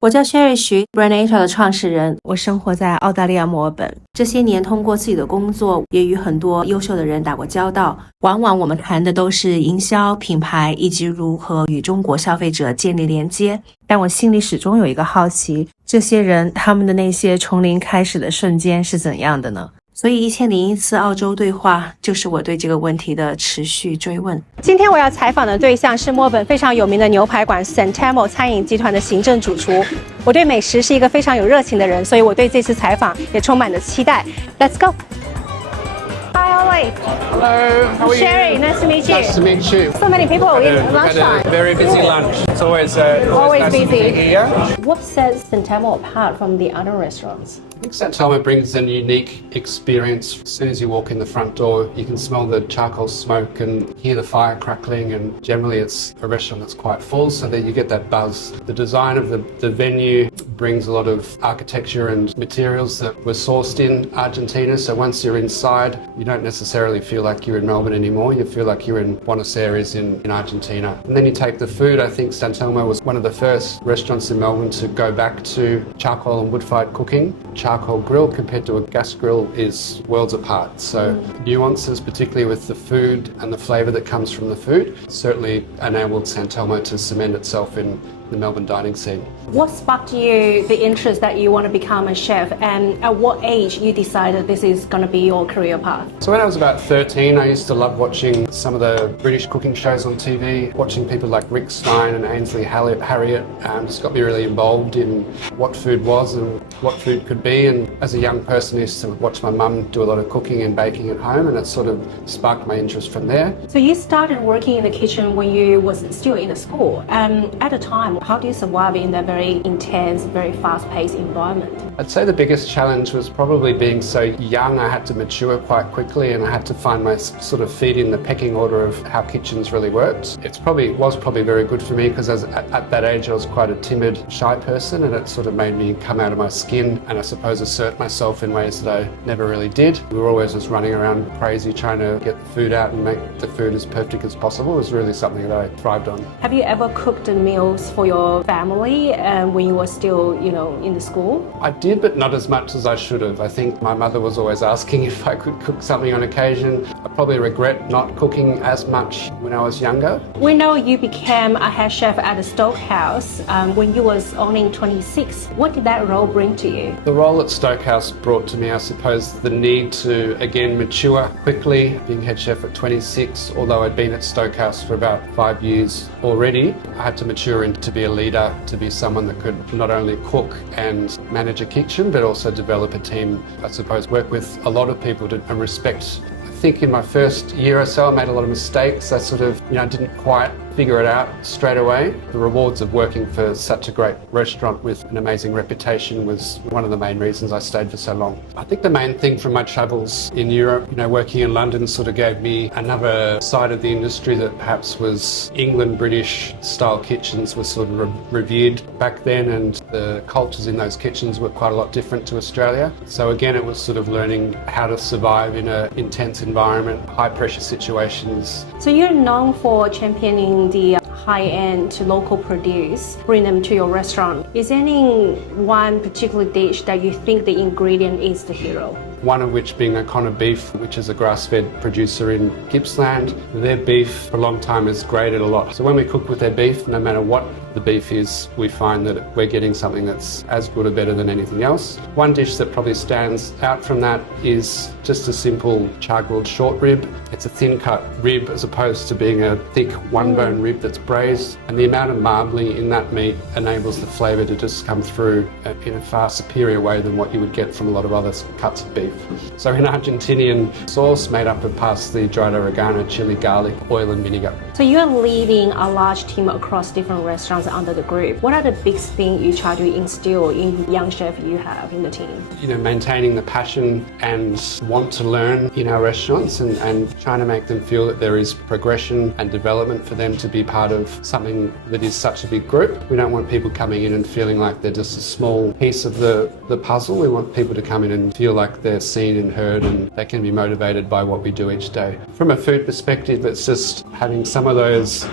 我叫 sherry.xu Brand 的创始人，我生活在澳大利亚墨尔本。这些年通过自己的工作，也与很多优秀的人打过交道。往往我们谈的都是营销、品牌以及如何与中国消费者建立连接。但我心里始终有一个好奇，这些人他们的那些从零开始的瞬间是怎样的呢？所以1001次澳洲对话就是我对这个问题的持续追问。今天我要采访的对象是墨尔本非常有名的牛排馆 San Telmo 餐饮集团的行政主厨。我对美食是一个非常有热情的人，所以我对这次采访也充满着期待。Let's go! Hi, Ollie. Hello, how are you? Sherry, nice to meet you. Nice to meet you. So many people in We've had lunchtime. a very busy lunch. It's always Always nice to busy. be here. What sets San Telmo apart from the other restaurants? I think San Telmo brings an unique experience. As soon as you walk in the front door, you can smell the charcoal smoke and hear the fire crackling, and generally it's a restaurant that's quite full, so that you get that buzz. The design of the venue brings a lot of architecture and materials that were sourced in Argentina, so once you're inside, you don't necessarily feel like you're in Melbourne anymore. You feel like you're in Buenos Aires in Argentina. And then you take the food. I think San Telmo was one of the first restaurants in Melbourne to go back to charcoal and wood-fired cooking. Charcoal grill compared to a gas grill is worlds apart. So nuances, particularly with the food and the flavour that comes from the food, certainly enabled San Telmo to cement itself in the Melbourne dining scene. What sparked you the interest that you want to become a chef, and at what age you decided this is going to be your career path? So when I was about 13, I used to love watching some of the British cooking shows on TV, watching people like Rick Stein and Ainsley Harriott. Just got me really involved in what food was and what food could be. And as a young person, I used to watch my mum do a lot of cooking and baking at home, and it sort of sparked my interest from there. So you started working in the kitchen when you was still in the school. At the time, how do you survive in that very intense, very fast-paced environment? I'd say the biggest challenge was probably being so young. I had to mature quite quickly, and I had to find my sort of feet in the pecking order of how kitchens really worked. Was probably very good for me, because at that age I was quite a timid, shy person, and it sort of made me come out of my skin and I suppose assert myself in ways that I never really did. We were always just running around crazy trying to get the food out and make the food as perfect as possible. It was really something that I thrived on. Have you ever cooked meals for your family when you were still, in the school? I did, but not as much as I should have. I think my mother was always asking if I could cook something on occasion. I probably regret not cooking as much when I was younger. We know you became a head chef at the Stoke House when you was only 26. What did that role bring to you? The role at Stoke House brought to me, I suppose, the need to, again, mature quickly. Being head chef at 26, although I'd been at Stoke House for about 5 years already, I had to mature into be a leader, to be someone that could not only cook and manage a kitchen, but also develop a team, I suppose, work with a lot of people and respect. I think in my first year or so I made a lot of mistakes. I sort of, didn't quite figure it out straight away. The rewards of working for such a great restaurant with an amazing reputation was one of the main reasons I stayed for so long. I think the main thing from my travels in Europe, working in London sort of gave me another side of the industry that perhaps was England, British style kitchens were sort of revered back then, and the cultures in those kitchens were quite a lot different to Australia. So again, it was sort of learning how to survive in an intense environment, high pressure situations. So you're known for championing the high-end to local produce, bring them to your restaurant. Is there any one particular dish that you think the ingredient is the hero? One of which being O'Connor Beef, which is a grass-fed producer in Gippsland. Their beef for a long time is graded a lot. So when we cook with their beef, no matter what the beef is, we find that we're getting something that's as good or better than anything else. One dish that probably stands out from that is just a simple char-grilled short rib. It's a thin-cut rib as opposed to being a thick one-bone rib that's braised, and the amount of marbling in that meat enables the flavour to just come through in a far superior way than what you would get from a lot of other cuts of beef. So an Argentinian sauce made up of parsley, dried oregano, chili, garlic, oil and vinegar. So you're leading a large team across different restaurants under the group. What are the big things you try to instill in young chef you have in the team? Maintaining the passion and want to learn in our restaurants, and trying to make them feel that there is progression and development for them to be part of something that is such a big group. We don't want people coming in and feeling like they're just a small piece of the puzzle. We want people to come in and feel like they're seen and heard, and they can be motivated by what we do each day. From a food perspective, it's just having some of those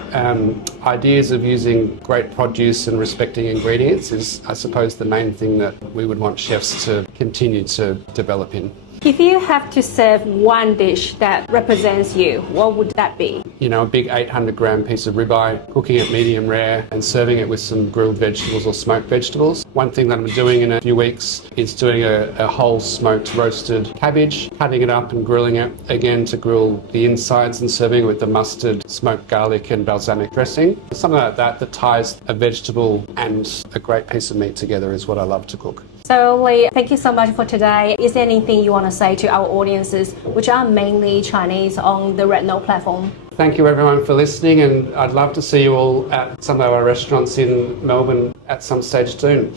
ideas of using great produce and respecting ingredients is, I suppose, the main thing that we would want chefs to continue to develop in. If you have to serve one dish that represents you, what would that be? You know, a big 800-gram piece of ribeye, cooking it medium rare and serving it with some grilled vegetables or smoked vegetables. One thing that I'm doing in a few weeks is doing a whole smoked roasted cabbage, cutting it up and grilling it, again to grill the insides and serving it with the mustard, smoked garlic and balsamic dressing. Something like that ties a vegetable and a great piece of meat together is what I love to cook. So Lee, thank you so much for today. Is there anything you want to say to our audiences, which are mainly Chinese, on the Red Note platform? Thank you everyone for listening, and I'd love to see you all at some of our restaurants in Melbourne at some stage soon.